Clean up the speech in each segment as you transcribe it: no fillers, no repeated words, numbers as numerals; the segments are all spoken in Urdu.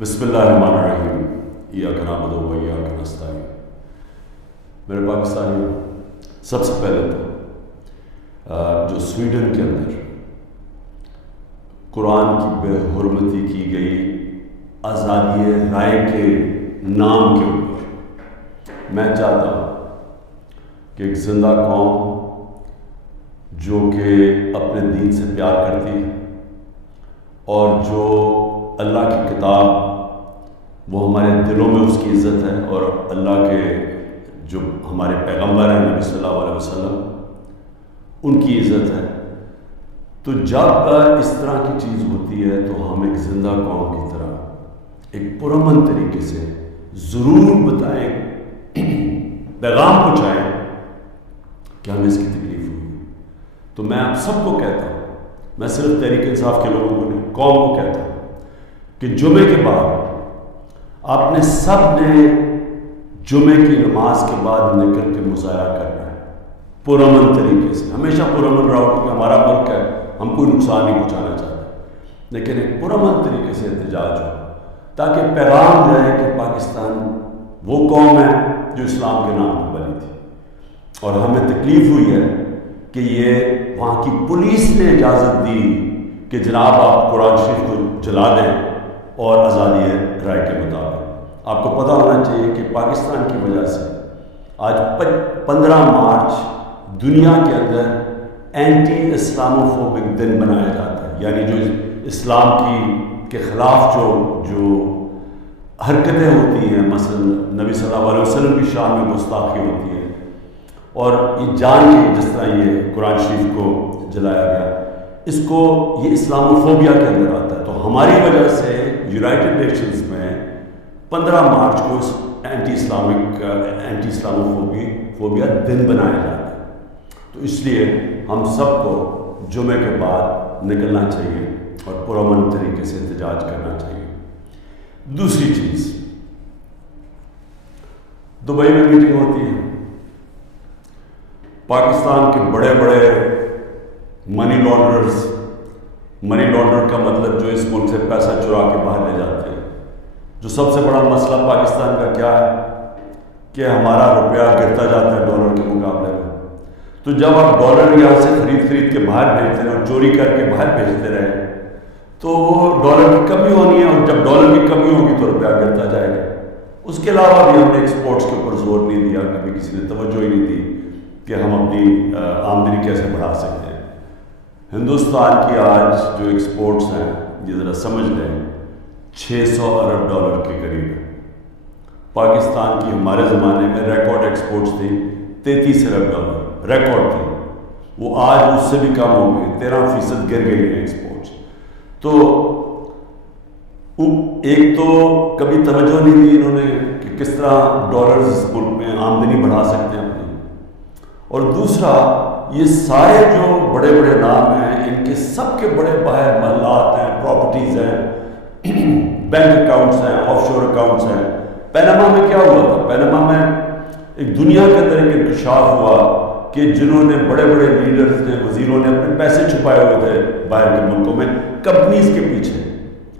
بسم اللہ الرحمن الرحیم ایاک نعبد و ایاک نستعین۔ میرے پاکستانیوں، سب سے پہلے تو جو سویڈن کے اندر قرآن کی بے حرمتی کی گئی آزادی رائے کے نام کے اوپر میں چاہتا ہوں کہ ایک زندہ قوم جو کہ اپنے دین سے پیار کرتی ہے اور جو اللہ کی کتاب وہ ہمارے دلوں میں اس کی عزت ہے، اور اللہ کے جو ہمارے پیغمبر ہیں نبی صلی اللہ علیہ وسلم ان کی عزت ہے، تو جب اس طرح کی چیز ہوتی ہے تو ہم ایک زندہ قوم کی طرح ایک پرامن طریقے سے ضرور بتائیں، پیغام پہنچائیں کہ ہمیں اس کی تکلیف ہوئی۔ تو میں آپ سب کو کہتا ہوں، میں صرف تحریک انصاف کے لوگوں کو نہیں، قوم کو کہتا ہوں کہ جمعے کے بعد آپ نے سب نے جمعے کی نماز کے بعد نکل کے مظاہرہ کرنا ہے پرامن طریقے سے۔ ہمیشہ پرامن رہو کیونکہ ہمارا ملک ہے، ہم کوئی نقصان نہیں پہنچانا چاہتے، لیکن ایک پرامن طریقے سے احتجاج ہو تاکہ پیغام جائے کہ پاکستان وہ قوم ہے جو اسلام کے نام پر بنی تھی، اور ہمیں تکلیف ہوئی ہے کہ یہ وہاں کی پولیس نے اجازت دی کہ جناب آپ قرآن شریف کو جلا دیں اور آزادی رائے کے مطابق۔ آپ کو پتہ ہونا چاہیے کہ پاکستان کی وجہ سے آج 15 مارچ دنیا کے اندر اینٹی اسلاموفوبک دن منایا جاتا ہے، یعنی جو اسلام کے خلاف جو حرکتیں ہوتی ہیں، مثلا نبی صلی اللہ علیہ وسلم کی شان میں گستاخی ہوتی ہے، اور یہ جان کے جس طرح یہ قرآن شریف کو جلایا گیا، اس کو یہ اسلاموفوبیا کے اندر آتا ہے۔ تو ہماری وجہ سے یونائٹڈ نیشنز میں 15 مارچ کو اینٹی اسلاموفوبیا دن بنایا جاتا ہے۔ تو اس لیے ہم سب کو جمعے کے بعد نکلنا چاہیے اور پرامن طریقے سے احتجاج کرنا چاہیے۔ دوسری چیز، دبئی میں میٹنگ ہوتی ہے، پاکستان کے بڑے بڑے منی لانڈرر کا مطلب جو اس ملک سے پیسہ چرا کے باہر لے جاتے ہیں۔ جو سب سے بڑا مسئلہ پاکستان کا کیا ہے کہ ہمارا روپیہ گرتا جاتا ہے ڈالر کے مقابلے میں۔ تو جب آپ ڈالر یہاں سے خرید کے باہر بھیجتے رہے اور چوری کر کے باہر بھیجتے رہے تو وہ ڈالر کی کمی ہونی ہے، اور جب ڈالر کی کمی ہوگی تو روپیہ گرتا جائے گا۔ اس کے علاوہ بھی ہم نے ایکسپورٹس کے اوپر زور نہیں دیا، کبھی کسی نے توجہ ہی نہیں دی کہ ہم اپنی آمدنی کیسے بڑھا سکتے ہیں۔ ہندوستان کی آج جو ایکسپورٹس ہیں یہ ذرا سمجھ لیں 600 ارب ڈالر کے قریب ہے۔ پاکستان کی ہمارے زمانے میں ریکارڈ ایکسپورٹس تھی 33 ارب ڈالر، ریکارڈ تھی، وہ آج اس سے بھی کم ہو گئی، 13% گر گئی ہے ایکسپورٹس۔ تو ایک تو کبھی توجہ نہیں دی انہوں نے کہ کس طرح ڈالرز اس ملک میں آمدنی بڑھا سکتے ہیں اپنی، اور دوسرا یہ سارے جو بڑے بڑے نام ہیں ان کے سب کے بڑے باہر محلات ہیں، پراپرٹیز ہیں، بینک اکاؤنٹس ہیں، آف شور اکاؤنٹس ہیں۔ پیناما میں کیا ہوا تھا؟ پیناما میں ایک دنیا کے اندر ایک انکشاف ہوا کہ جنہوں نے بڑے بڑے لیڈرز نے، وزیروں نے اپنے پیسے چھپائے ہوئے تھے باہر کے ملکوں میں کمپنیز کے پیچھے،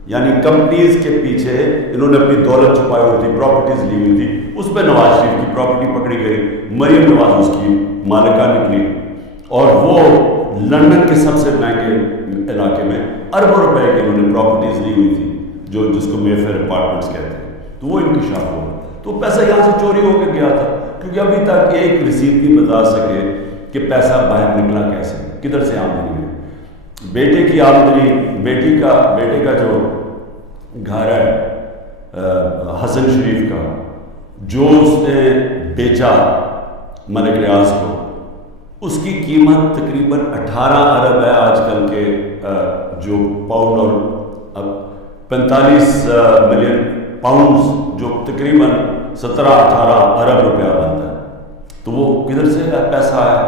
یعنی کمپنیز کے پیچھے انہوں نے اپنی دولت چھپائی ہوئی تھی، پراپرٹیز لی ہوئی تھی۔ اس پہ نواز شریف کی پراپرٹی پکڑی گئی، مریم نواز اس کی مالکہ نکلی، اور وہ لندن کے سب سے مہنگے علاقے میں اربوں روپے کی انہوں نے پراپرٹیز لی ہوئی تھی، جس کو مے فیئر اپارٹمنٹس کہتے ہیں۔ تو وہ انکشاف ہوا، تو پیسہ یہاں سے چوری ہو کے گیا تھا، کیونکہ ابھی تک ایک رسید نہیں بتا سکے کہ پیسہ باہر نکلا کیسے، کدھر سے آمدنی ہوئی۔ بیٹے کی آمدنی، بیٹے کا جو گھر ہے حسن شریف کا، جو اس نے بیچا ملک ریاض کو، اس کی قیمت تقریباً 18 ارب ہے آج کل کے جو پاؤنڈ، اور 45 ملین پاؤنڈز جو تقریباً 17-18 ارب روپیہ بنتا ہے۔ تو وہ کدھر سے پیسہ آیا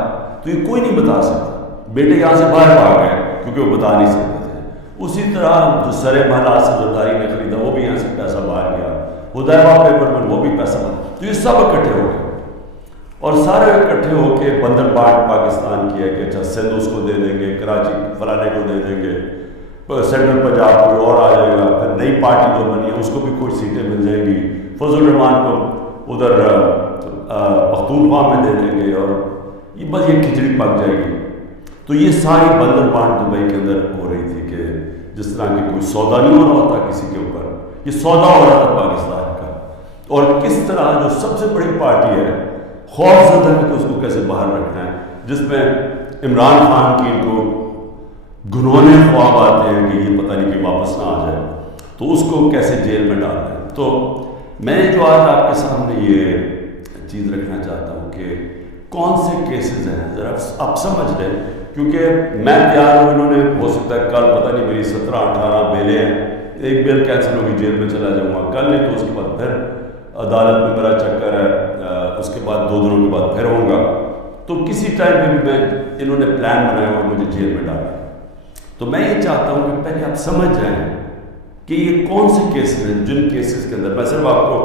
تو یہ کوئی نہیں بتا سکتا۔ بیٹے یہاں سے باہر بھاگ گئے کیونکہ وہ بتا نہیں سکتے تھے۔ اسی طرح جو سرے محلہ سے زرداری نے خریدا وہ بھی یہاں سے پیسہ باہر گیا، حدیبہ پیپر میں وہ بھی پیسہ باہر، تو یہ سب اکٹھے ہو گئے، اور سارے اکٹھے ہو کے بندر بانٹ پاکستان کیا کہ اچھا سندھ اس کو دے دیں گے، کراچی فلانے کو دے دیں گے، سینٹرل پنجاب کوئی اور آ جائے گا، پھر نئی پارٹی جو بنی ہے اس کو بھی کچھ سیٹیں مل جائیں گی، فضل الرحمان کو ادھر پختونخوا میں دے دیں گے، اور یہ بس یہ کھچڑی پک جائے گی۔ تو یہ ساری بندر بانٹ دبئی کے اندر ہو رہی تھی کہ جس طرح کہ کوئی سودا نہیں ہو رہا ہوتا کسی کے اوپر، یہ سودا ہو رہا تھا پاکستان کا، اور کس طرح جو سب سے بڑی پارٹی ہے خوف زدہ ہے کہ اس کو کیسے باہر رکھنا ہے، جس میں عمران خان کی کو گنونے خواب آتے ہیں کہ یہ پتہ نہیں کہ واپس نہ آ جائے، تو اس کو کیسے جیل میں ڈالنا ہے۔ تو میں جو آج آپ کے سامنے یہ چیز رکھنا چاہتا ہوں کہ کون سے کیسز ہیں، ذرا آپ سمجھ لیں، کیونکہ میں تیار ہوں، انہوں نے ہو سکتا ہے کل پتہ نہیں میری 17-18 بیلیں ہیں، ایک بیل کینسل ہوگی جیل میں چلا جاؤں گا کل، نہیں تو اس کے بعد پھر عدالت میں میرا چکر ہے، اس کے بعد 2 دنوں کے بعد پھر ہوں گا، تو کسی ٹائم پہ بھی میں انہوں نے پلان بنایا اور مجھے جیل میں ڈالا۔ تو میں یہ چاہتا ہوں کہ پہلے آپ سمجھ جائیں کہ یہ کون سے کیسز ہیں، جن کیسز کے اندر میں صرف آپ کو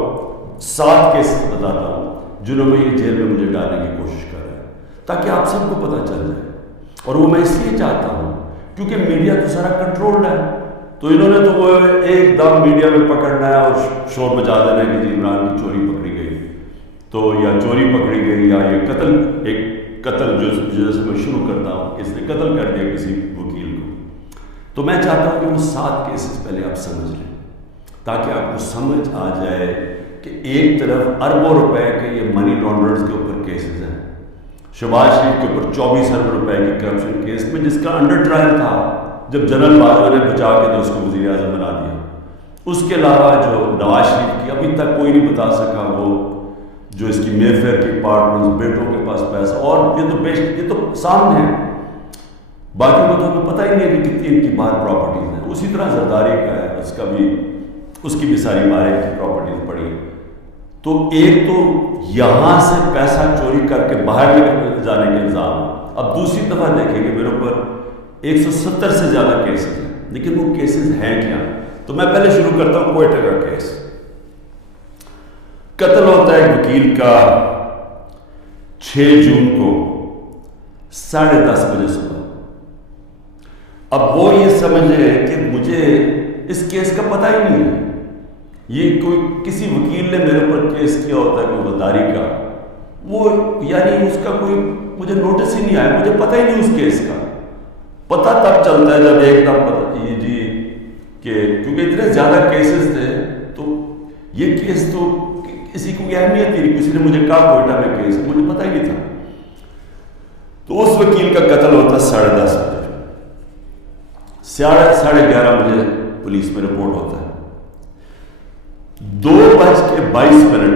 7 کیسز بتاتا ہوں جنہوں میں یہ جیل میں مجھے ڈالنے کی کوشش کر رہے ہیں، تاکہ آپ سب کو پتہ چل جائے۔ اور وہ میں اس لیے چاہتا ہوں کیونکہ میڈیا تو سارا کنٹرولڈ ہے، تو انہوں نے تو وہ ایک دم میڈیا میں پکڑنا ہے اور شور مچا دینا ہے کہ جی عمران کی چوری پکڑی گئی، تو یا چوری پکڑی گئی، یا یہ قتل، ایک قتل جو جیسے میں شروع کرتا ہوں، اس نے قتل کر دیا کسی وکیل کو۔ تو میں چاہتا ہوں کہ وہ 7 کیسز پہلے آپ سمجھ لیں، تاکہ آپ کو سمجھ آ جائے کہ ایک طرف اربوں روپے کے یہ منی لانڈررز کے اوپر کیسز ہیں، شہباز شریف کے اوپر 24 ارب روپے کی کرپشن کیس میں، جس کا انڈر ٹرائل تھا جب جنرل باجوہ نے بچا کے تو اس کو وزیر اعظم بنا دیا۔ اس کے علاوہ جو نواز شریف کی ابھی تک کوئی نہیں بتا سکا، وہ جو اس کی میر فیئر کی اپارٹمنٹس، بیٹوں کے پاس پیسہ، اور یہ تو سامنے ہے، باقی کو تو ہمیں پتہ ہی نہیں ہے کہ کتنی ان کی باہر پراپرٹیز ہیں۔ اسی طرح زرداری کا ہے، اس کی بھی ساری باہر کی پراپرٹیز پڑی ہیں۔ تو ایک تو یہاں سے پیسہ چوری کر کے باہر نکل جانے کے الزام ہے۔ اب دوسری دفعہ دیکھیں کہ میرے اوپر 170 سے زیادہ کیسز ہیں، لیکن وہ کیسز ہیں کیا؟ تو میں پہلے شروع کرتا ہوں کوئٹہ کا کیس۔ قتل ہوتا ہے وکیل کا 6 جون کو 10:30 بجے صبح۔ اب وہ یہ سمجھ رہے ہیں کہ مجھے اس کیس کا پتہ ہی نہیں ہے، یہ کوئی کسی وکیل نے میرے اوپر کیس کیا ہوتا ہے کوئی غداری کا، وہ یعنی اس کا کوئی مجھے نوٹس ہی نہیں آیا، مجھے پتہ ہی نہیں اس کیس کا۔ پتہ تب چلتا ہے جب ایک دم جی کہ کیونکہ اتنے زیادہ کیسز تھے، تو یہ کیس تو کسی کو اہمیت ہی نہیں، کسی نے مجھے کہا کوئٹہ میں کیس، مجھے پتہ ہی نہیں تھا۔ تو اس وکیل کا قتل ہوتا ہے 10:30 بجے، 11:30 بجے پولیس میں رپورٹ ہوتا ہے۔ 2:22 میں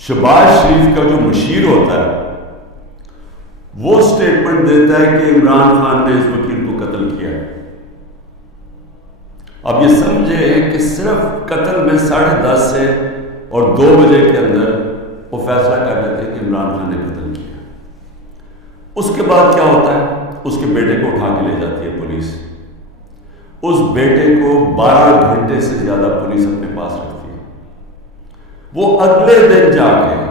شہباز شریف کا جو مشیر ہوتا ہے وہ سٹیٹمنٹ دیتا ہے کہ عمران خان نے اس وکیل کو قتل کیا ہے۔ اب یہ سمجھے کہ صرف قتل میں 10:30 سے اور 2 بجے کے اندر وہ فیصلہ کر لیتے ہیں کہ عمران خان نے قتل کیا۔ اس کے بعد کیا ہوتا ہے؟ اس کے بیٹے کو اٹھا کے لے جاتی ہے پولیس۔ اس بیٹے کو 12 گھنٹے سے زیادہ پولیس اپنے پاس رکھتی ہے۔ وہ اگلے دن جا کے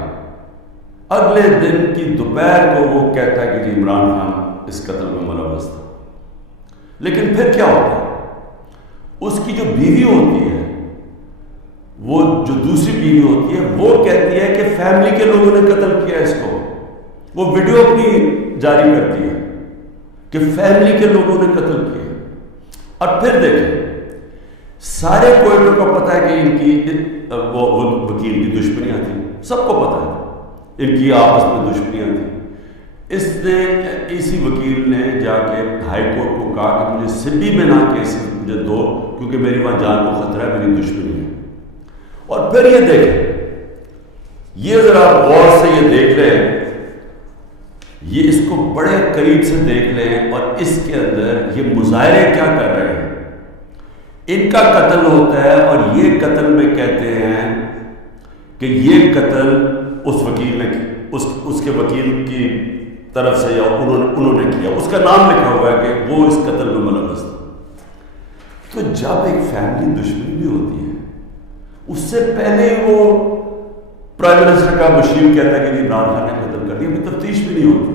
اگلے دن کی دوپہر کو وہ کہتا ہے کہ جی عمران خان اس قتل میں ملوث تھا۔ لیکن پھر کیا ہوتا ہے؟ اس کی جو بیوی ہوتی ہے، وہ جو دوسری بیوی ہوتی ہے، وہ کہتی ہے کہ فیملی کے لوگوں نے قتل کیا اس کو۔ وہ ویڈیو اپنی جاری کرتی ہے کہ فیملی کے لوگوں نے قتل کیا۔ اور پھر دیکھیں، سارے کوئٹہ کو پتہ ہے کہ ان کی وہ وکیل کی دشمنیاں تھیں، سب کو پتہ ہے ان کی آپس میں دشمنیاں تھیں۔ اسی وکیل نے جا کے ہائی کورٹ کو کہا کہ مجھے سڈی میں نہ کیس مجھے دو، کیونکہ میری وہاں جان کو خطرہ ہے، میری دشمنی ہے۔ اور پھر یہ دیکھیں، یہ ذرا غور سے یہ دیکھ لیں، یہ اس کو بڑے قریب سے دیکھ لیں، اور اس کے اندر یہ مظاہرے کیا کر رہے ہیں۔ ان کا قتل ہوتا ہے، اور یہ قتل میں کہتے ہیں کہ یہ قتل اس وکیل نے اس کے وکیل کی طرف سے یا انہوں نے کیا، اس کا نام لکھا ہوا ہے کہ وہ اس قتل میں ملوث تھا۔ تو جب ایک فیملی دشمنی بھی ہوتی ہے، اس سے پہلے وہ پرائم منسٹر کا بشیر کہتا ہے کہ جی عمران خان نے قتل کر دیا، ابھی تفتیش بھی نہیں ہوتی۔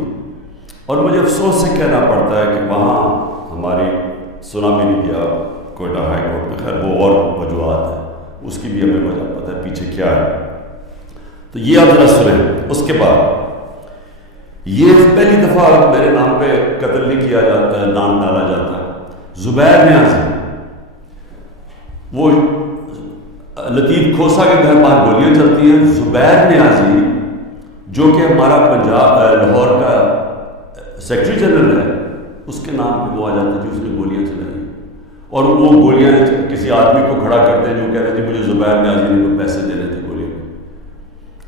اور مجھے افسوس سے کہنا پڑتا ہے کہ وہاں ہماری سنا بھی نہیں گیا کوئٹہ ہائی کورٹ میں، خیر وہ اور وجوہات ہے، اس کی بھی ہمیں وجہ پتہ ہے پیچھے کیا ہے. تو یہ آپ ذرا سنیں. اس کے بعد یہ پہلی دفعہ میرے نام پہ قتل نہیں کیا جاتا ہے، نام ڈالا جاتا ہے. زبیر نیازی، وہ لطیف کھوسا کے گھر باہر گولیاں چلتی ہیں. زبیر نیازی جو کہ ہمارا لاہور کا سیکرٹری جنرل ہے، اس کے نام پہ وہ آ جاتا ہے جی اس نے گولیاں چلائی، اور وہ گولیاں کسی آدمی کو کھڑا کرتے ہیں جو کہہ رہے تھے مجھے زبیر نیازی نے پیسے دے رہے تھے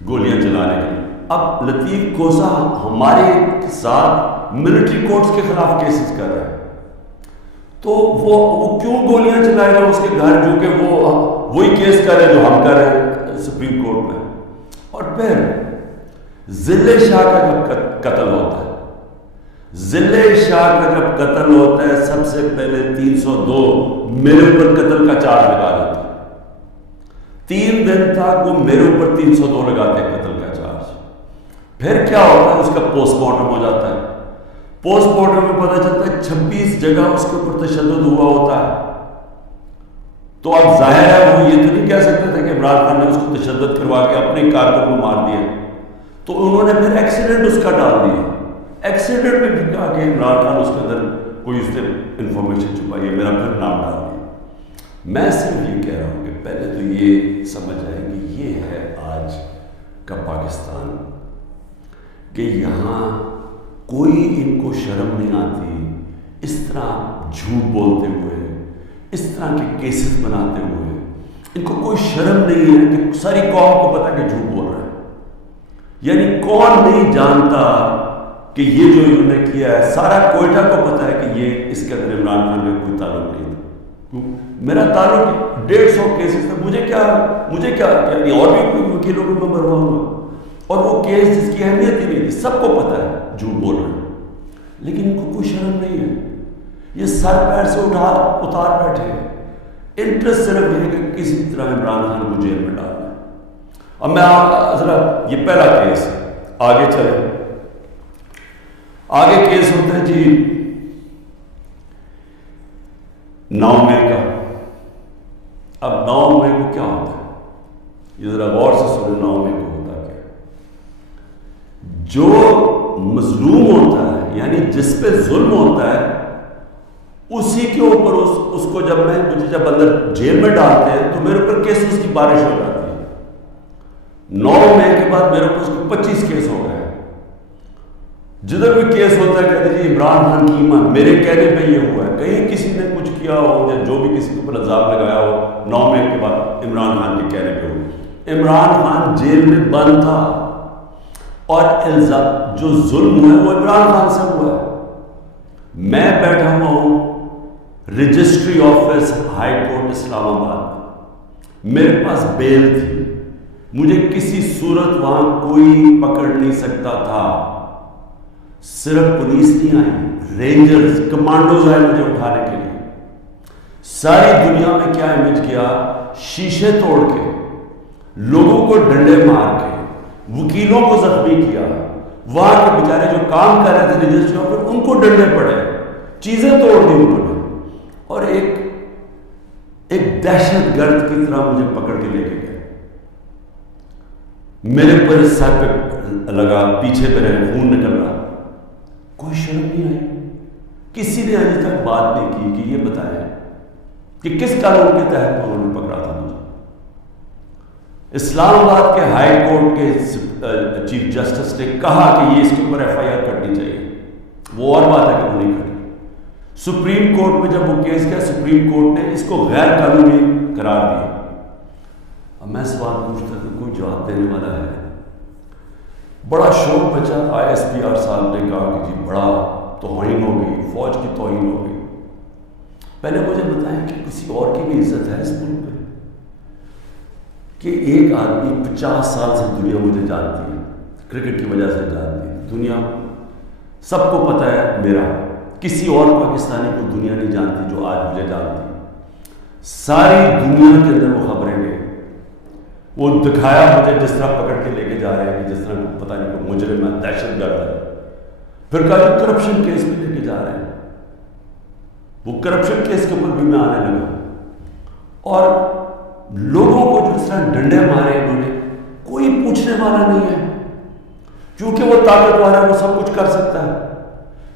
گولیاں چلانے کے لیے. اب لطیف کھوسا ہمارے ساتھ ملٹری کورٹس کے خلاف کیسز کر رہا ہے، تو وہ کیوں گولیاں چلائے گا اس کے گھر، جو کہ وہ وہی کیس کر رہے جو ہم کر رہے ہیں سپریم کورٹ میں. اور پھر ضلع شاہ کا جب قتل ہوتا ہے، ضلع شاہ کا جب قتل ہوتا ہے، سب سے پہلے 302 میرے اوپر قتل کا چارج لگا دیتا ہے. 3 دن تک وہ میرے اوپر 302 لگاتے ہیں قتل کا چارج. پھر کیا ہوتا ہے، اس کا پوسٹ مارٹم ہو جاتا ہے. پوسٹ مارٹم میں پتہ چلتا ہے 26 جگہ اس کے اوپر تشدد ہوا ہوتا ہے. تو اب ظاہر ہے وہ یہ تو نہیں کہہ سکتے تھے کہ عمران خان نے اس کو تشدد کروا کے اپنے کارکن کو مار دیا، تو انہوں نے پھر ایکسیڈنٹ اس کا ڈال دیا. ایکسیڈنٹ میں بھی کہا کہ عمران خان اس کے اندر کوئی اس نے انفارمیشن چھپائی ہے، میرا پھر نام ڈال دیا. میں صرف یہ کہہ رہا ہوں کہ پہلے تو یہ سمجھ آئے کہ یہ ہے آج کا پاکستان، کہ یہاں کوئی ان کو شرم نہیں آتی اس طرح جھوٹ بولتے ہوئے، اس طرح کے کیسز بناتے ہوئے. ان کو کوئی شرم نہیں ہے کہ ساری قوم کو پتا کہ جھوٹ بول رہے ہیں. یعنی کون نہیں جانتا کہ یہ جو انہوں نے کیا ہے، سارا کوئٹہ کو پتا ہے کہ یہ اس کے اندر عمران خان میں کوئی تعلق نہیں تھا. میرا تعلق 150 کیسز تھا، مجھے کیا یعنی اور بھی وکیلوں کو میں مروا ہوا، اور وہ کیس جس کی اہمیت ہی نہیں تھی، سب کو پتا ہے جھوٹ بول رہے ہیں، لیکن ان کو کوئی شرم نہیں ہے. یہ سر پیر سے اتار بیٹھے ہیں. انٹرسٹ صرف یہ ہے کہ کسی طرح عمران خان کو جیل میں ڈالنا ہے. اب میں ذرا یہ پہلا کیس ہے، آگے چلیں. آگے کیس ہوتا ہے جی 9 مئی کا. اب 9 مئی کو کیا ہوتا ہے، یہ ذرا غور سے سنیں. 9 مئی کو ہوتا کیا، جو مظلوم ہوتا ہے یعنی جس پہ ظلم ہوتا ہے اسی کے اوپر اس کو مجھے جب اندر جیل میں ڈالتے ہیں تو میرے اوپر کیسز کی بارش ہو جاتی ہے. 9 مئی کے بعد میرے اوپر 25 کیس ہو گئے. جدھر بھی کیس ہوتا ہے کہتے ہیں جی عمران خان کی میرے کہنے پہ یہ ہوا ہے. کہیں کسی نے کچھ کیا ہو یا جو بھی کسی کے اوپر الزام لگایا ہو 9 مئی کے بعد عمران خان کے کہنے پہ ہو. عمران خان جیل میں بند تھا اور الزام جو ظلم ہوا ہے وہ عمران خان سے ہوا ہے. میں بیٹھا ہوا ہوں رجسٹری آفس ہائی کورٹ اسلام آباد، میرے پاس بیل تھی، مجھے کسی صورت وہاں کوئی پکڑ نہیں سکتا تھا. صرف پولیس نہیں آئی، رینجرز کمانڈوز آئے مجھے اٹھانے کے لیے. ساری دنیا میں کیا امیج کیا، شیشے توڑ کے، لوگوں کو ڈنڈے مار کے، وکیلوں کو زخمی کیا. وہاں کے بیچارے جو کام کر رہے تھے رجسٹری آفس ان کو ڈنڈے پڑے، چیزیں توڑ دی انہوں نے، اور ایک دہشت گرد کی طرح مجھے پکڑ کے لے کے گئے. میرے پر سر پہ لگا، پیچھے پہ رہے، خون نکل رہا. کوئی شرم نہیں آئی. کسی نے ابھی تک بات نہیں کی کہ یہ بتائیں کہ کس قانون کے تحت انہوں نے پکڑا تھا مجھے. اسلام آباد کے ہائی کورٹ کے چیف جسٹس نے کہا کہ یہ اس کے اوپر FIR کرنی چاہیے. وہ اور بات ہے کہ وہ نہیں کری. سپریم کورٹ میں جب وہ کیس کیا، سپریم کورٹ نے اس کو غیر قانونی قرار دیا. اب میں سوال پوچھتا کہ کوئی جواب دینے والا ہے؟ بڑا شور بچا. ISPR صاحب نے کہا کہ جی بڑا توہین ہو گئی، فوج کی توہین ہو گئی. پہلے مجھے بتائیں کہ کسی اور کی بھی عزت ہے اس ملک میں؟ کہ ایک آدمی 50 سال سے دنیا مجھے جانتی ہے، کرکٹ کی وجہ سے جانتی ہے، دنیا سب کو پتہ ہے میرا. کسی اور پاکستانی کو دنیا نہیں جانتی جو آج مجھے جانتی. ساری دنیا کے اندر وہ خبریں گئے، وہ دکھایا مجھے جس طرح پکڑ کے لے کے جا رہے ہیں، جس طرح پتہ نہیں کہ مجرم ہے، دہشت گرد ہے. پھر کہا کہ کرپشن کیس میں لے کے جا رہے ہیں. وہ کرپشن کیس کے اوپر بھی میں آنے لگا، اور لوگوں کو جس طرح ڈنڈے مارے انہوں نے، کوئی پوچھنے والا نہیں ہے، کیونکہ وہ طاقتور ہے، وہ سب کچھ کر سکتا ہے۔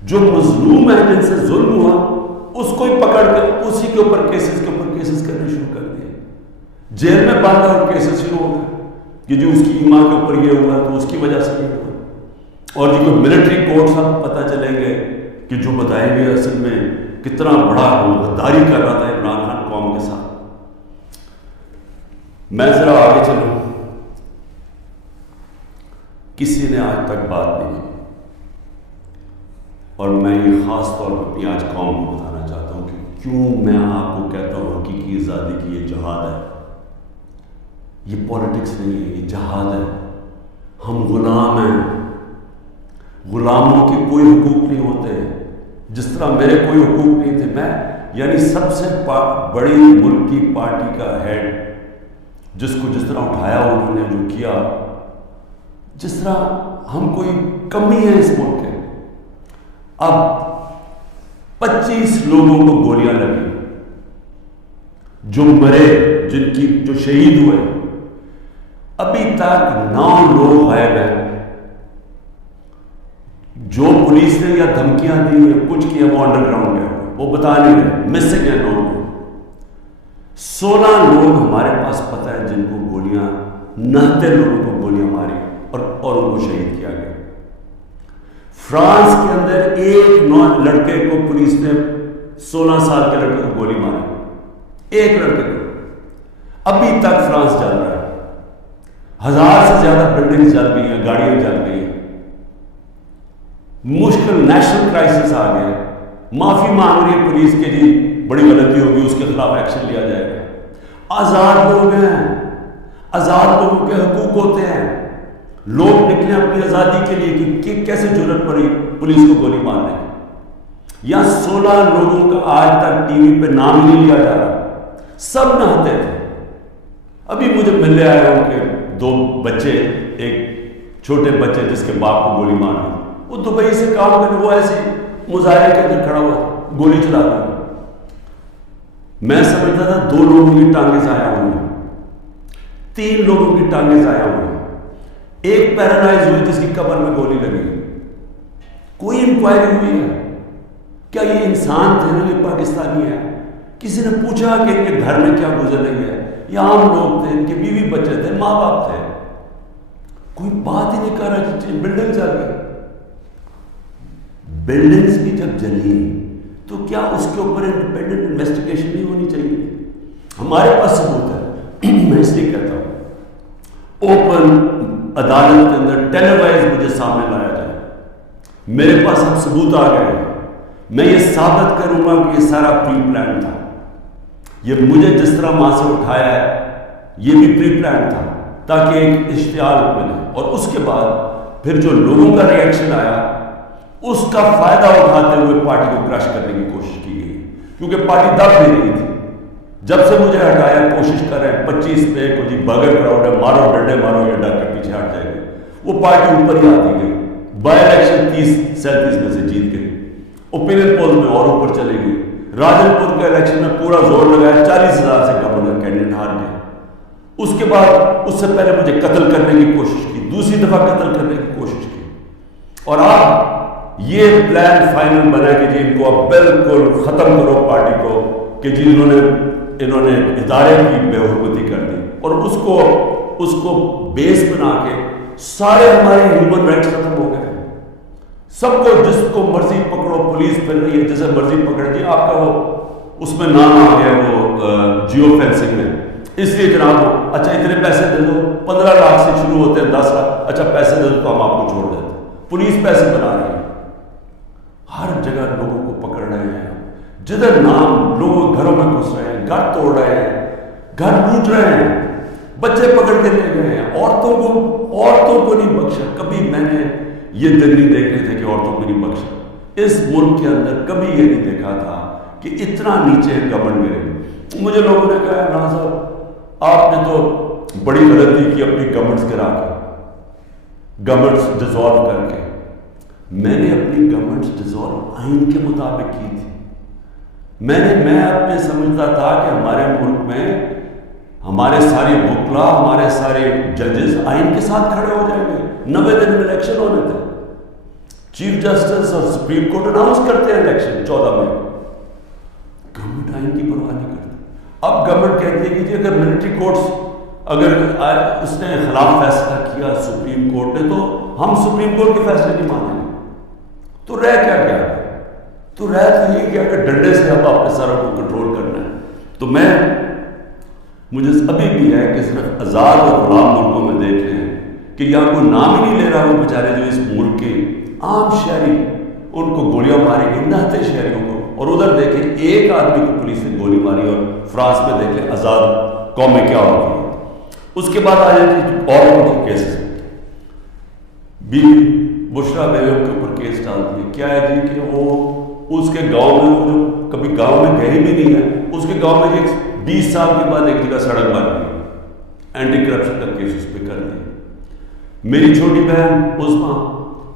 جو مظلوم ہے، جن سے ظلم ہوا، اس کو ہی پکڑ کے اسی کے اوپر کیسز کرنے شروع کر دیے، جیل میں باندھا اور کیسز شروع ہو گئے کہ جو اس کی ماں کے اوپر یہ ہوا تو اس کی وجہ سے یہ ہوا، اور جو کوئی ملٹری کورٹ صاحب پتہ چلیں گے کہ جو بتائیں گے اصل میں کتنا بڑا غداری کر رہا تھا عمران خان قوم کے ساتھ۔ میں ذرا آگے چلوں، کسی نے آج تک بات نہیں کی، اور میں یہ خاص طور پر اپنی آج قوم کو بتانا چاہتا ہوں کہ کیوں میں آپ کو کہتا ہوں حقیقی آزادی کی یہ جہاد ہے، یہ پولیٹکس نہیں ہے، یہ جہاد ہے۔ ہم غلام ہیں، غلاموں کے کوئی حقوق نہیں ہوتے، جس طرح میرے کوئی حقوق نہیں تھے۔ میں یعنی سب سے بڑی ملک کی پارٹی کا ہیڈ، جس کو جس طرح اٹھایا انہوں نے، جو کیا، جس طرح ہم کوئی کمی ہے اس ملک کے۔ اب 25 لوگوں کو گولیاں لگی، جو مرے، جو شہید ہوئے، ابھی تک 9 لوگ غائب ہیں۔ جو پولیس نے یا دھمکیاں دی یا کچھ کیا وہ انڈر گراؤنڈ ہے، وہ بتا نہیں رہے، مسنگ ہے 9 لوگ۔ 16 لوگ ہمارے پاس پتہ ہے جن کو گولیاں، 69 لوگوں کو گولیاں ماری اور ان کو شہید کیا گیا۔ فرانس کے اندر ایک لڑکے کو پولیس نے 16 سال کے لڑکے کو گولی ماری، ایک لڑکے کو۔ ابھی تک فرانس جل رہا ہے، 1000 سے زیادہ بلڈنگز جل گئی ہیں، گاڑیاں جل گئی ہیں، مشکل نیشنل کرائسس آ گیا۔ معافی مانگ رہی ہے پولیس کے، جی بڑی غلطی ہوگی، اس کے خلاف ایکشن لیا جائے گا۔ آزاد لوگ ہیں، آزاد لوگوں کے حقوق ہوتے ہیں۔ لوگ نکلے اپنی آزادی کے لیے کہ کیسے ضرورت پڑی پولیس کو گولی مارنے کی۔ یا 16 لوگوں کا آج تک ٹی وی پہ نام ہی نہیں لیا جا رہا، سب نہتے تھے۔ ابھی مجھے ملنے آئے ان کے 2 بچے، ایک چھوٹے بچے جس کے باپ کو گولی مار دی، وہ دبئی سے کام کرنے، وہ ایسے مظاہرے کے اندر کھڑا ہوا گولی چلا دی۔ میں سمجھتا تھا 2 لوگوں کی ٹانگیں ضائع ہوئی ہیں، 3 لوگوں کی ٹانگیں ضائع ہوئی ہیں، ایک پیرالائز ہوئی جس کی کمر میں گولی لگی۔ کوئی انکوائری ہوئی ہے کیا یہ انسان تھے نا، یہ پاکستانی ہے؟ کسی نے پوچھا کہ ان کے گھر میں کیا گزر رہی ہے؟ یہ عام لوگ تھے، ان کے بیوی بچے تھے، ماں باپ تھے، کوئی بات ہی نہیں کر رہا۔ بلڈنگ جل گئی، بلڈنگز بھی جب جلی تو کیا اس کے اوپر انڈیپینڈنٹ انویسٹیگیشن نہیں ہونی چاہیے؟ ہمارے پاس ثبوت ہے، میں اس لیے کہتا ہوں اوپن عدالت کے اندر ٹیلیوائز مجھے سامنے لایا جائے، میرے پاس اب ثبوت آ گئے ہیں، میں یہ ثابت کروں گا کہ یہ سارا پری پلان تھا، یہ مجھے جس طرح ماں سے اٹھایا ہے یہ بھی پری پلان تھا، تاکہ ایک اشتعال ملے، اور اس کے بعد پھر جو لوگوں کا ری ایکشن آیا اس کا فائدہ اٹھاتے ہوئے پارٹی کو کرش کرنے کی کوشش کی گئی، کیونکہ پارٹی دب نہیں رہی تھی۔ جب سے مجھے ہٹایا کوشش کر رہے ہیں 25 پہ کو جی بغیر کراؤڈ ہے، مارو ڈنڈے مارو، یہ ڈر کے پیچھے ہٹ جائے گی، وہ پارٹی اوپر ہی آتی گئی، بائی الیکشن 30-37 میں سے جیت گئی، اوپینین پول میں اور اوپر چلے گئی، راجن پور کے الیکشن میں پورا زور لگایا، 40,000 سے گورنر کینڈیڈیٹ ہار گئے۔ اس کے بعد اس سے پہلے مجھے قتل کرنے کی کوشش کی، دوسری دفعہ قتل کرنے کی کوشش کی، اور اب یہ پلان فائنل بنا کہ جی ان کو اب بالکل ختم کرو پارٹی کو، کہ جی انہوں نے ادارے کی بے حرمتی کر دی، اور اس کو بیس بنا کے سارے ہمارے ہیومن رائٹس ختم ہو گئے۔ سب کو جس کو مرضی پکڑو، پولیس پھر رہی ہے جسے مرضی پکڑ دی، آپ کا وہ اس میں نام آ گیا وہ جیو فینسنگ میں، اس لیے جناب اچھا اتنے پیسے دے دو، 15 لاکھ سے شروع ہوتے ہیں 10 لاکھ، اچھا پیسے دے دو تو ہم آپ کو چھوڑ دیتے، پولیس پیسے بنا رہی ہے، ہر جگہ لوگوں کو پکڑ رہے ہیں، جدھر نام لوگ گھروں میں گھس رہے ہیں، گھر توڑ رہے ہیں، گھر لوٹ رہے ہیں، بچے پکڑ کے لے گئے ہیں، عورتوں کو نہیں بخشا۔ کبھی میں نے یہ دن نہیں دیکھے تھے کہ عورتوں کو نہیں بخشا، اس ملک کے اندر کبھی یہ نہیں دیکھا تھا کہ اتنا نیچے گورنمنٹ گئے۔ مجھے لوگوں نے کہا عمران صاحب آپ نے تو بڑی غلطی کی اپنی گورنمنٹس گرا کے، گورنمنٹس ڈیزالو کر کے۔ میں نے اپنی گورنمنٹس ڈیزالو آئین کے مطابق کی تھی، میں اپنے سمجھتا تھا کہ ہمارے ملک میں ہمارے سارے وکلا، ہمارے سارے ججز آئین کے ساتھ کھڑے ہو جائیں گے. 90 دن میں الیکشن ہونے تھے. چیف جسٹس اور سپریم کورٹ اناؤنس کرتے ہیں الیکشن 14 میں. گورنمنٹ آئین کی پرواہ نہیں کرتی. اب گورنمنٹ کہتی ہے کہ جی اگر ملٹری کورٹس اگر اس نے خلاف فیصلہ کیا سپریم کورٹ نے تو ہم سپریم کورٹ کے فیصلے نہیں مانیں گے. تو رہ کیا گیا؟ تو رہ تو یہ کیا کہ ڈنڈے سے اب اپنے ساروں کو کنٹرول کرنا ہے. تو مجھے ابھی بھی ہے کہ صرف آزاد اور غلام ملکوں میں دیکھ لیں کہ یہاں کوئی نام ہی نہیں لے رہا وہ بیچارے جو اس ملک کے عام شہری ان کو گولیاں مارے گی نہتے شہریوں کو. اور ادھر دیکھیں ایک آدمی کو پولیس نے گولی ماری. اور فرانس میں دیکھیں آزاد قوم میں کیا ہوگی. اس کے بعد آ جاتی اور کیسز بی بشرا بیگم کے اوپر کیس ڈال دیے. کیا ہے جی کہ وہ اس کے گاؤں میں وہ جو کبھی گاؤں میں گئے بھی نہیں ہے اس کے گاؤں میں 20 سال کے بعد ایک جگہ سڑک بن گئی. اینٹی کرپشن کا کیس اس پہ کر دیا. میری چھوٹی بہن عثما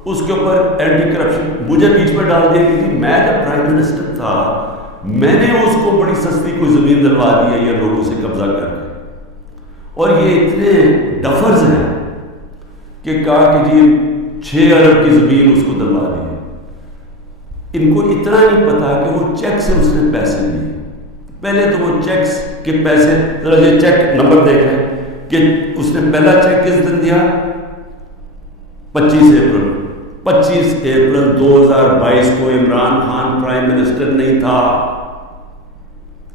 اس کے اوپر اینٹی کرپشن مجھے بیچ میں ڈال دیا کہ میں جب پرائم منسٹر تھا میں نے اس کو بڑی سستی کوئی زمین دلوا دی ہے یا لوگوں سے قبضہ کر کے. اور یہ اتنے ڈفرز ہیں کہ کہا کہ جی 6 ارب کی زمین اس کو دلوا دی. ان کو اتنا نہیں پتا کہ وہ چیک سے اس نے پیسے دیے. پہلے تو وہ چیکس کے پیسے ذرا یہ چیک نمبر دیکھ رہے ہیں کہ اس نے پہلا چیک کس دن دیا 25 اپریل 2022 کو. عمران خان پرائم منسٹر نہیں تھا.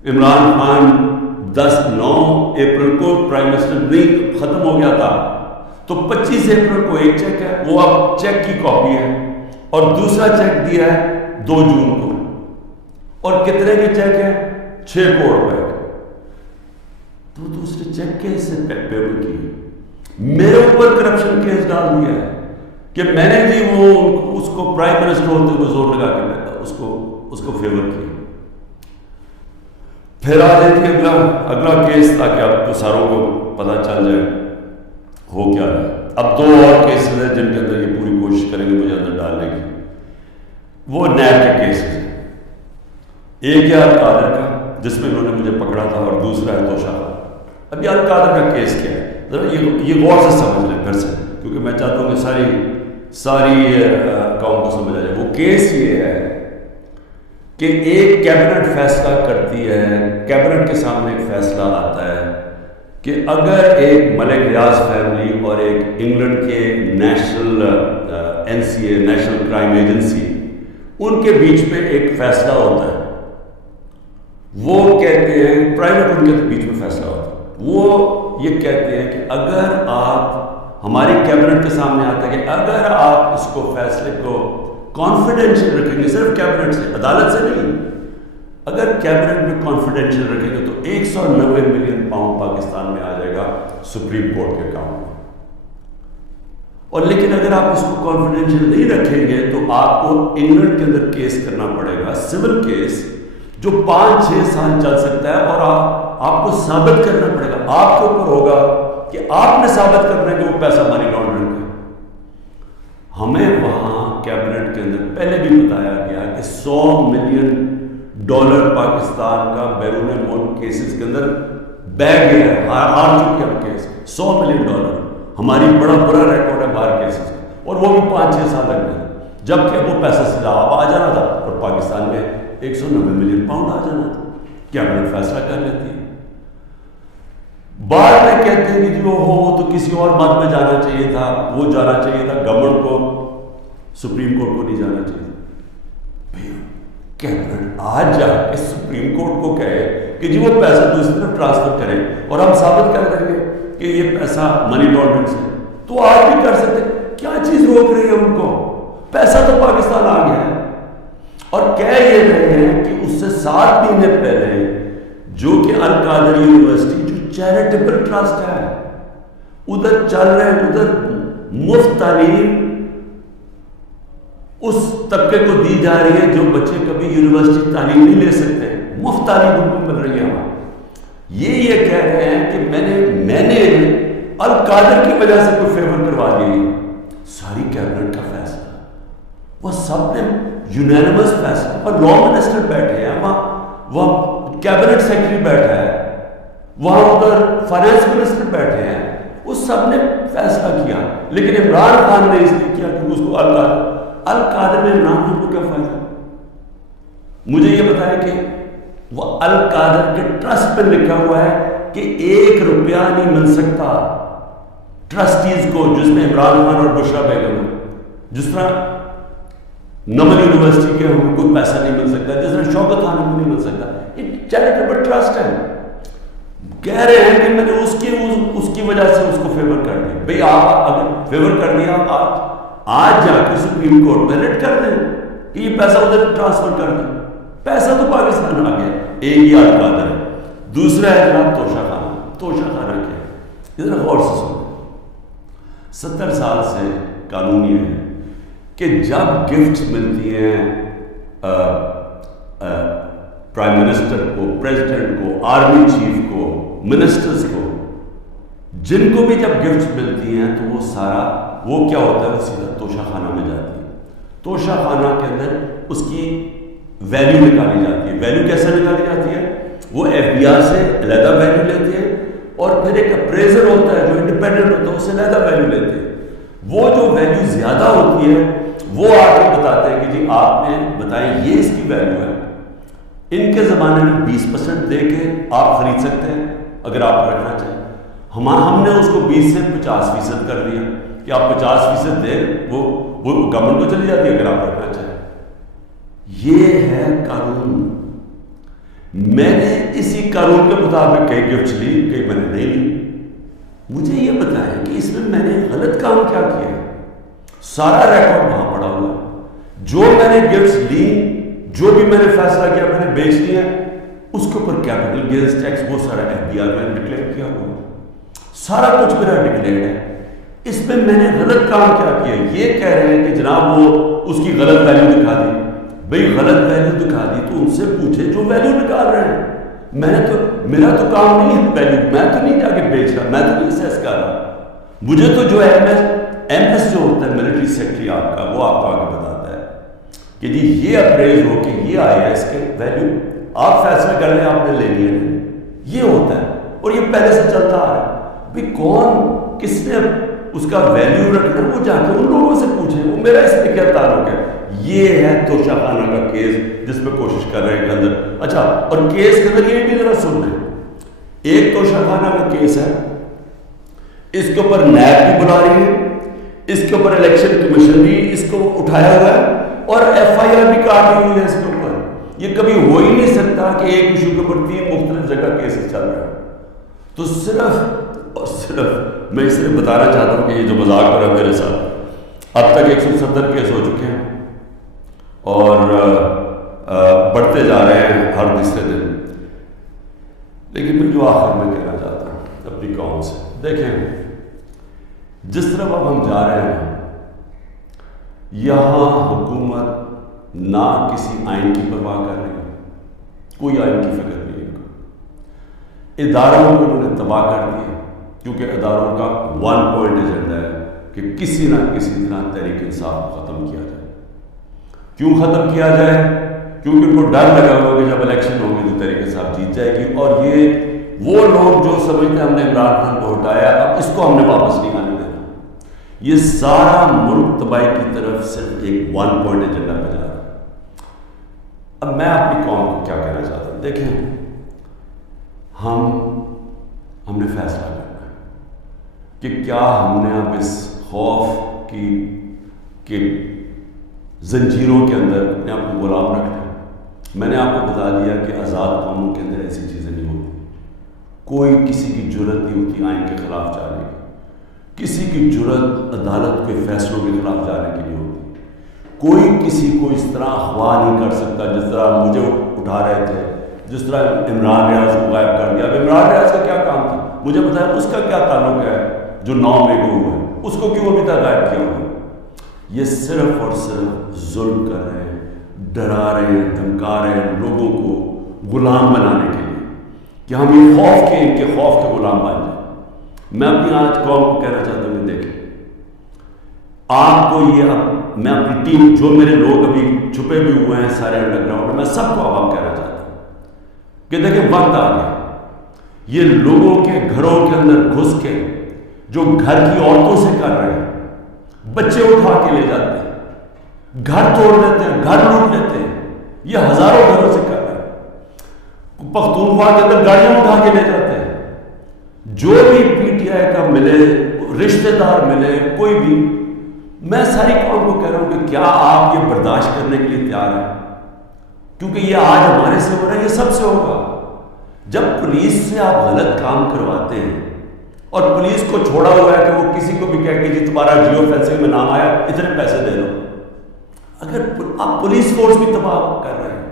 عمران خان 9 اپریل کو پرائم منسٹر نہیں ختم ہو گیا تھا. تو 25 اپریل کو ایک چیک ہے وہ اب چیک کی کاپی ہے. اور دوسرا چیک دیا ہے 2 جون کو. اور کتنے کے چیک ہے 6 کروڑ روپے. تو دوسرے چیک کیسے پیمنٹ کی؟ میرے اوپر کرپشن کیس ڈال دیا ہے کہ میں نے جی وہ اس کو پرائم منسٹر ہوتے ہوئے زور لگا کے اس کو فیور کیا. پھر آ جاتی ہے اگلا کیس تاکہ آپ کو ساروں کو پتہ چل جائے ہو کیا ہے. اب 2 اور کیسز ہیں جن کے اندر یہ پوری کوشش کریں گے مجھے اندر ڈالنے کی. وہ نیب کے کیسز ہیں. ایک ہے القادر کا جس میں انہوں نے مجھے پکڑا تھا اور دوسرا ہے توشہ. اب یہ القادر کا کیس کیا ہے ذرا یہ غور سے سمجھ لیں پھر سے کیونکہ میں چاہتا ہوں کہ ساری قوم کو سمجھا جائے. وہ کیس یہ ہے کہ ایک کیبنٹ فیصلہ کرتی ہے. کیبنٹ کے سامنے ایک فیصلہ آتا ہے کہ اگر ایک ملک ریاض فیملی اور ایک انگلینڈ کے national NCA national crime agency ان کے بیچ میں ایک فیصلہ ہوتا ہے. وہ کہتے ہیں پرائیویٹ ان کے بیچ میں فیصلہ ہوتا ہے. وہ یہ کہتے ہیں کہ اگر آپ ہماری کیبنٹ کے سامنے آتا ہے کہ اگر آپ اس کو فیصلے کو کانفیڈینشیل رکھیں گے صرف کیبنٹ سے عدالت سے نہیں اگر کیبنٹ میں کانفیڈینشیل رکھیں گے تو 190 ملین پاؤنڈ پاکستان میں آ جائے گا سپریم کورٹ کے اکاؤنٹ میں. اور لیکن اگر آپ اس کو کانفیڈینشیل نہیں رکھیں گے تو آپ کو انگلینڈ کے اندر کیس کرنا پڑے گا سول کیس جو 5-6 سال چل سکتا ہے. اور آپ کو ثابت کرنا پڑے گا آپ کے اوپر ہوگا کہ آپ نے ثابت کرنا ہے کہ وہ پیسہ منی لانڈرنگ ہے. ہمیں وہاں کیبنٹ کے اندر پہلے بھی بتایا گیا کہ $100 ملین پاکستان کا بیرون ملک کیسز کے اندر بہ گیا ہے. ہار چکے ہم کیس $100 ملین. ہماری بڑا برا ریکارڈ ہے باہر کیسز کا اور وہ بھی 5-6 سال لگ گئے جبکہ وہ پیسہ سیدھا آ جانا تھا اور پاکستان میں 190 ملین پاؤنڈ آ جانا تھا. کیبنٹ فیصلہ کر لیتی ہے. بعد میں کہتے ہیں کہ جو وہ تو کسی اور مد میں جانا چاہیے تھا وہ جانا چاہیے تھا گورنمنٹ کو سپریم کورٹ کو نہیں جانا چاہیے تھا. کیبنٹ آج جا کے سپریم کورٹ کو کہے کہ جی وہ پیسہ دوسری طرف ٹرانسفر کرے اور ہم ثابت کر دیں گے کہ یہ پیسہ منی لانڈرنگ سے تو آج بھی کر سکتے. کیا چیز روک رہی ہے ان کو؟ پیسہ تو پاکستان آ گیا ہے. اور کہہ یہ رہے ہیں کہ اس سے 7 مہینے پہلے جو کہ القادر یونیورسٹی جو چیریٹیبل ٹرسٹ ہے ادھر چل رہے ہیں ادھر مفت تعلیم اس طبقے کو دی جا رہی ہے جو بچے کبھی یونیورسٹی تعلیم نہیں لے سکتے. مفت تعلیم ان کو مل رہی ہے وہاں. یہ کہہ رہے ہیں کہ میں نے القادر کی وجہ سے کوئی فیور کروا دی. ساری کیبنٹ کا فیصلہ وہ سب نے یونینمس فیصلہ اور لا منسٹر بیٹھے ہیں وہاں وہاں کیبنٹ سیکرٹری بیٹھا ہے, وہاں ادھر فائنانس منسٹر بیٹھے ہیں, اس سب نے فیصلہ کیا. لیکن عمران خان نے اس لیے کیا کہ اس کو القادر میں عمران خان کو کیا فائدہ؟ مجھے یہ بتائیں کہ وہ القادر کے ٹرسٹ پہ لکھا ہوا ہے کہ 1 روپیہ نہیں مل سکتا ٹرسٹیز کو, جس میں عمران خان اور بشرا بیگم ہے. جس طرح نمل یونیورسٹی کے ہم کوئی پیسہ نہیں مل سکتا, جس طرح شوکت خان کو نہیں مل سکتا. یہ چیریٹیبل ٹرسٹ ہے. کہہ رہے ہیں کہ میں نے اس کی وجہ سے اس کو فیور کر دیا. بھئی آپ اگر فیور کر دیا, آج جا کے سپریم کورٹ میں ریٹ کر دیں کہ یہ پیسہ ادھر ٹرانسفر کر دیں. پیسہ تو پاکستان آ گیا. ایک ہی القادر ہے. دوسرا ہے جناب توشہ خانہ. توشہ خانہ کیا ہے؟ ادھر غور سے سنو. 70 سال سے قانون یہ ہے کہ جب گفٹس ملتی ہیں پرائم منسٹر کو, پریزیڈنٹ کو, آرمی چیف کو, منسٹرز کو, جن کو بھی جب گفٹس ملتی ہیں تو وہ سارا وہ کیا ہوتا ہے, وہ سیدھا توشہ خانہ میں جاتی ہے. توشہ خانہ کے اندر اس کی ویلیو نکالی جاتی ہے. ویلیو کیسے نکالی جاتی ہے؟ وہ ایف بی آر سے علیحدہ ویلیو لیتے ہیں, اور پھر ایک اپریزر ہوتا ہے جو انڈیپینڈنٹ ہوتا ہے, اس سے علیحدہ ویلیو لیتے ہیں. وہ جو ویلیو زیادہ ہوتی ہے وہ آ کے بتاتے ہیں کہ جی آپ نے بتائیں یہ اس کی ویلیو ہے. ان کے زمانے میں 20% دے کے آپ خرید سکتے ہیں اگر آپ رکھنا چاہیں. ہم نے اس کو 20 سے 50% کر دیا کہ آپ 50% دیں, وہ گورنمنٹ کو چلی جاتی ہے اگر آپ رکھنا چاہیں. یہ ہے قانون. میں نے اسی قانون کے مطابق کئی گفٹس لی, کئی میں نے نہیں لی. مجھے یہ بتائیں کہ اس میں نے غلط کام کیا کیا ہے؟ سارا ریکارڈ وہاں پڑا ہوا ہے. جو میں نے گفٹس لی, جو بھی میں نے فیصلہ کیا میں نے بیچ لیا, اس کے اوپر کیپٹل گینز ٹیکس وہ سارا ایف بی آر میں نے ڈکلیئر کیا ہوا ہے. سارا کچھ میرا ڈکلیئرڈ ہے. اس میں نے غلط کام کیا کیا؟ یہ کہہ رہے ہیں کہ جناب وہ اس کی غلط ویلیو دکھا دی. بھئی غلط ویلیو دکھا دی تو ان سے پوچھے جو ویلیو نکال رہے ہیں. میرا تو کام نہیں ہے ویلیو, میں تو نہیں جا کے بیچ رہا, میں تو نہیں سیس کر رہا. مجھے تو جو ایم ایس جو ہوتا ہے ملٹری سیکٹری آپ کا, وہ آپ کو آگے بتاتا ہے کہ جی یہ اپریز ہو کے یہ آیا ہے, اس کے ویلیو آپ فیصلہ کر لیں آپ نے لینی ہے. یہ ہوتا ہے اور یہ پہلے سے چلتا آ رہا ہے. بھئی کون کس نے اس کا ویلیو رکھنا ہے وہ جا کے ان لوگوں سے پوچھیں, وہ میرا اس میں کیا تعلق ہے. یہ ہے توشہ خانہ کا کیس جس پہ کوشش کر رہے ہیں کہ اندر. اچھا, اور کیس کے اندر یہ بھی ذرا سن لیں. ایک توشہ خانہ کا کیس ہے, اس کے اوپر نیب بھی بلا رہی ہے, اس کے اوپر الیکشن کمیشن بھی اس کو اٹھایا ہوا ہے, اور ایف آئی آر بھی کاٹی ہوئی ہے اس کے اوپر. یہ کبھی ہو ہی نہیں سکتا کہ ایک ایشو کے اوپر 3 مختلف جگہ کیسز چل رہے ہیں. تو صرف اور صرف میں اس لیے بتانا چاہتا ہوں کہ یہ جو مذاق ہو رہا ہے میرے ساتھ, اب تک 170 کیس ہو چکے ہیں اور بڑھتے جا رہے ہیں ہر تیسرے دن. لیکن میں جو آخر میں کہنا چاہتا ہوں اپنی قوم سے, دیکھیں جس طرح اب ہم جا رہے ہیں, یہاں حکومت نہ کسی آئین کی پرواہ کر رہی ہے, کوئی آئین کی فکر نہیں ہے. اداروں کو انہوں نے تباہ کر دیا, کیونکہ اداروں کا 1 پوائنٹ ایجنڈا ہے کہ کسی نہ کسی طرح تحریک انصاف کو ختم کیا جائے. کیوں ختم کیا جائے؟ کیونکہ ان کو ڈر لگا ہوا کہ جب الیکشن ہوگی تو تحریک انصاف جیت جائے گی, اور یہ وہ لوگ جو سمجھتے ہیں ہم نے عمران خان کو ہٹایا, اب اس کو ہم نے واپس نہیں آنے دینا. یہ سارا ملک تباہی کی طرف صرف ایک 1 پوائنٹ ایجنڈا پہ جا رہا ہے. اب میں اپنی قوم کو کیا کہنا چاہتا ہوں, دیکھیں ہم نے فیصلہ کرنا ہے کہ کیا ہم نے اب اس خوف کی زنجیروں کے اندر اپنے آپ کو غلام رکھنا ہے. میں نے آپ کو بتا دیا کہ آزاد قوموں کے اندر ایسی چیزیں نہیں ہوتی. کوئی کسی کی جرت نہیں ہوتی آئین کے خلاف جانے کی, کسی کی جرت عدالت کے فیصلوں کے خلاف جانے کی نہیں ہوتی. کوئی کسی کو اس طرح اغوا نہیں کر سکتا جس طرح مجھے اٹھا رہے تھے, جس طرح عمران ریاض کو غائب کر دیا. اب عمران ریاض کا کیا کام تھا مجھے بتایا, اس کا کیا تعلق ہے جو 9 مئی کو ہوا ہے, اس کو کیوں ابھی تک غائب کیا ہوا ہے؟ یہ صرف اور صرف ظلم کر رہے ہیں, ڈرا رہے ہیں, دھمکا رہے ہیں لوگوں کو غلام بنانے کے لیے کہ ہم یہ خوف کے ان کے خوف کے غلام بن جائیں. میں اپنی آج قوم کو کہنا چاہتا ہوں کہ دیکھیں آپ کو یہ, اب میں اپنی ٹیم جو میرے لوگ ابھی چھپے بھی ہوئے ہیں سارے انڈر گراؤنڈ, میں سب کو اب کہنا چاہتا ہوں کہ دیکھیں وقت آ گیا، یہ لوگوں کے گھروں کے اندر گھس کے جو گھر کی عورتوں سے کر رہے ہیں، بچے اٹھا کے لے جاتے ہیں، گھر توڑ لیتے ہیں، گھر لوٹ لیتے ہیں، یہ ہزاروں گھروں سے کر رہے ہیں، پختونخوا کے اندر گاڑیاں اٹھا کے لے جاتے ہیں، جو بھی پی ٹی آئی کا ملے، رشتہ دار ملے، کوئی بھی، میں ساری قوم کو کہہ رہا ہوں کہ کیا آپ یہ برداشت کرنے کے لیے تیار ہیں؟ کیونکہ یہ آج ہمارے سے ہو رہا ہے، یہ سب سے ہوگا۔ جب پولیس سے آپ غلط کام کرواتے ہیں اور پولیس کو چھوڑا ہوا ہے کہ وہ کسی کو بھی کہہ کہ جی تمہارا جیو فینسنگ میں نام آیا، اتنے پیسے دے دو، اگر آپ پولیس فورس بھی تباہ کر رہے ہیں،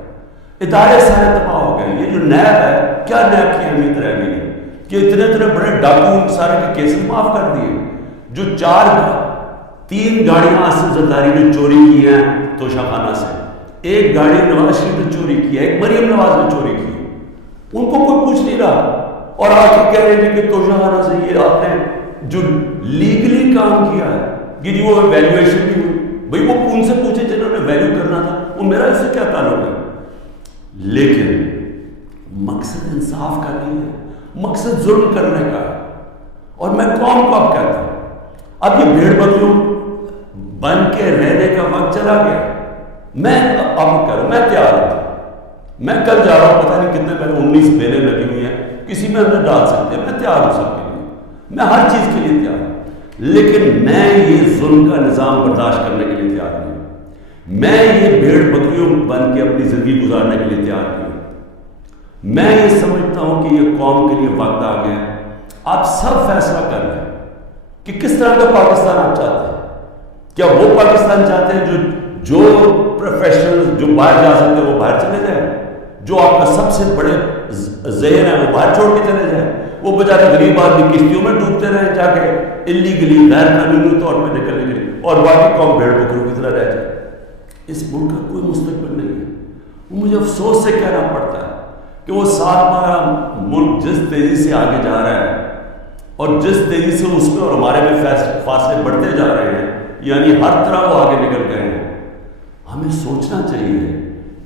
ادارے سارے تباہ ہو گئے، یہ جو نیب ہے، کیا نیب کی اہمیت رہ گئی ہے کہ اتنے بڑے ڈاکو سارے کے کیسز معاف کر دیے، جو 3 گاڑیاں آصف زرداری نے چوری کی ہیں توشہ خانہ سے، 1 گاڑی نواز شریف نے چوری کی ہے، 1 مریم نواز نے چوری کی، ان کو کوئی پوچھ نہیں رہا، اور آ کے کہہ رہے ہیں کہ توشہ خانہ سے یہ آپ نے جو لیگلی کام کیا ہے کہ جی وہ ویلیویشن بھی ہوئی، بھئی وہ ان سے پوچھے جنہوں نے ویلیو کرنا تھا، وہ میرا اس سے کیا تعلق ہے؟ لیکن مقصد انصاف کا نہیں ہے، مقصد ظلم کرنے کا ہے۔ اور میں قوم کو اب کہتا ہوں، اب یہ بھیڑ بکریوں بن کے رہنے کا وقت چلا گیا، میں اب کہہ رہا ہوں، میں تیار ہوں، میں کل جا رہا ہوں، پتہ نہیں کتنے پہلے 19 بیلیں لگی ہوئی ہیں، کسی میں اندر ڈال سکتے ہیں، میں تیار ہوں سب کے لیے، میں ہر چیز کے لیے تیار ہوں، لیکن میں یہ ظلم کا نظام برداشت کرنے کے لیے تیار نہیں ہوں، میں یہ بھیڑ بکریوں بن کے اپنی زندگی گزارنے کے لیے تیار نہیں ہوں۔ میں یہ سمجھتا ہوں کہ یہ قوم کے لیے وقت آ گیا ہے، آپ سب فیصلہ کر رہے ہیں کہ کس طرح کا پاکستان آپ چاہتے ہیں۔ کیا وہ پاکستان چاہتے ہیں جو پروفیشنل جو باہر جا سکتے ہیں وہ باہر چلے جائیں، جو آپ کا سب سے بڑے ذہن ہے وہ باہر چھوڑ کے چلے جائیں، وہ بیچارے غریب آدمی کشتیوں میں ڈوبتے رہیں جا کے اللیگلی غیر قانونی طور پہ نکلنے کے لیے، اور باقی قوم بھیڑ بکریوں کی طرح رہ جائے؟ اس ملک کا کوئی مستقبل نہیں ہے۔ وہ مجھے افسوس سے کہنا پڑتا ہے کہ وہ 7 ماہ ملک جس تیزی سے آگے جا رہا ہے اور جس تیزی سے اس میں اور ہمارے میں فاصلے بڑھتے جا رہے ہیں، یعنی ہر طرح وہ آگے نکل گئے ہیں، ہمیں سوچنا چاہیے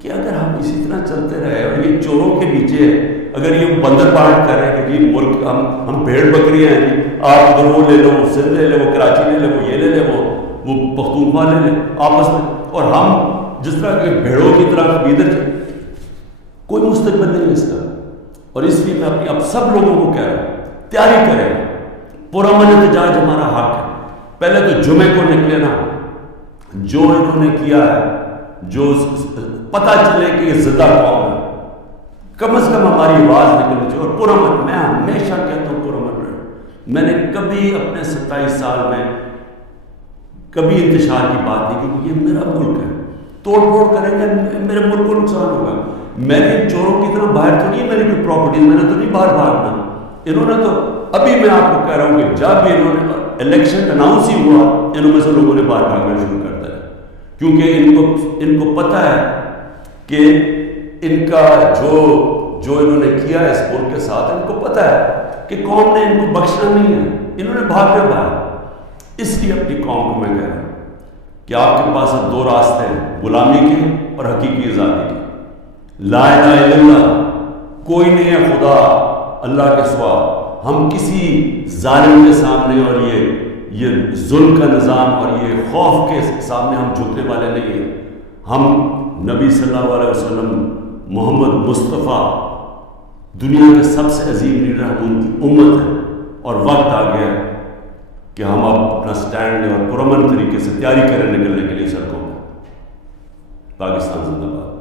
کہ اگر ہم اسی طرح چلتے رہے اور یہ چوروں کے نیچے اگر یہ بندر بانٹ کر رہے ہیں کہ جی ملک ہم بھیڑ بکریاں ہیں، آپ ادھر وہ لے لو، وہ سندھ لے لے، وہ کراچی لے لے، وہ یہ لے لے، وہ پختونخوا لے لے آپس میں، اور ہم جس طرح کے بھیڑوں کی طرح ادھر کوئی مستقبل نہیں ہے اس کا۔ اور اس لیے میں اپنی اب سب لوگوں کو کہہ رہا ہوں، تیاری کریں، پرامن احتجاج ہمارا حق ہے۔ پہلے تو جمعے کو نکلے نا، جو انہوں نے کیا ہے، جو پتہ چلے کہ یہ زندہ قوم ہے، کم از کم ہماری آواز نکلنی چاہیے، اور پرامن، میں ہمیشہ کہتا ہوں پرامن رہے۔ میں نے کبھی اپنے 27 سال میں کبھی انتشار کی بات نہیں کی، کیونکہ یہ میرا ملک ہے، توڑ پھوڑ کریں گے میرے ملک کو نقصان ہوگا۔ میں نے چوروں کی طرح باہر تو نہیں، میری کوئی پراپرٹیز میں نے تو نہیں باہر بھاگنا، انہوں نے تو ابھی میں آپ کو کہہ رہا ہوں کہ جب بھی انہوں نے الیکشن اناؤنس ہی ہوا، انہوں میں سے لوگوں نے باہر بھاگنا شروع کر دیا، کیونکہ ان کو پتہ ہے کہ ان کا جو انہوں نے کیا ہے اس ملک کے ساتھ، ان کو پتہ ہے کہ قوم نے ان کو بخشنا نہیں ہے، انہوں نے بھاگنا باہر۔ اس لیے اپنی قوم کو میں کہہ رہا ہوں کہ آپ کے پاس 2 راستے ہیں، غلامی کے اور حقیقی آزادی کے۔ لا الہ الا اللہ، کوئی نہیں ہے خدا اللہ کے سوا، ہم کسی ظالم کے سامنے اور یہ ظلم کا نظام اور یہ خوف کے سامنے ہم جھکنے والے نہیں ہیں۔ ہم نبی صلی اللہ علیہ وسلم، محمد مصطفیٰ دنیا کے سب سے عظیم لیڈر ہم کی امت ہے، اور وقت آ گیا ہے کہ ہم اب اپنا سٹینڈ لیں اور پرامن طریقے سے تیاری کریں نکلنے کے لیے سڑکوں پر۔ پاکستان زندہ باد۔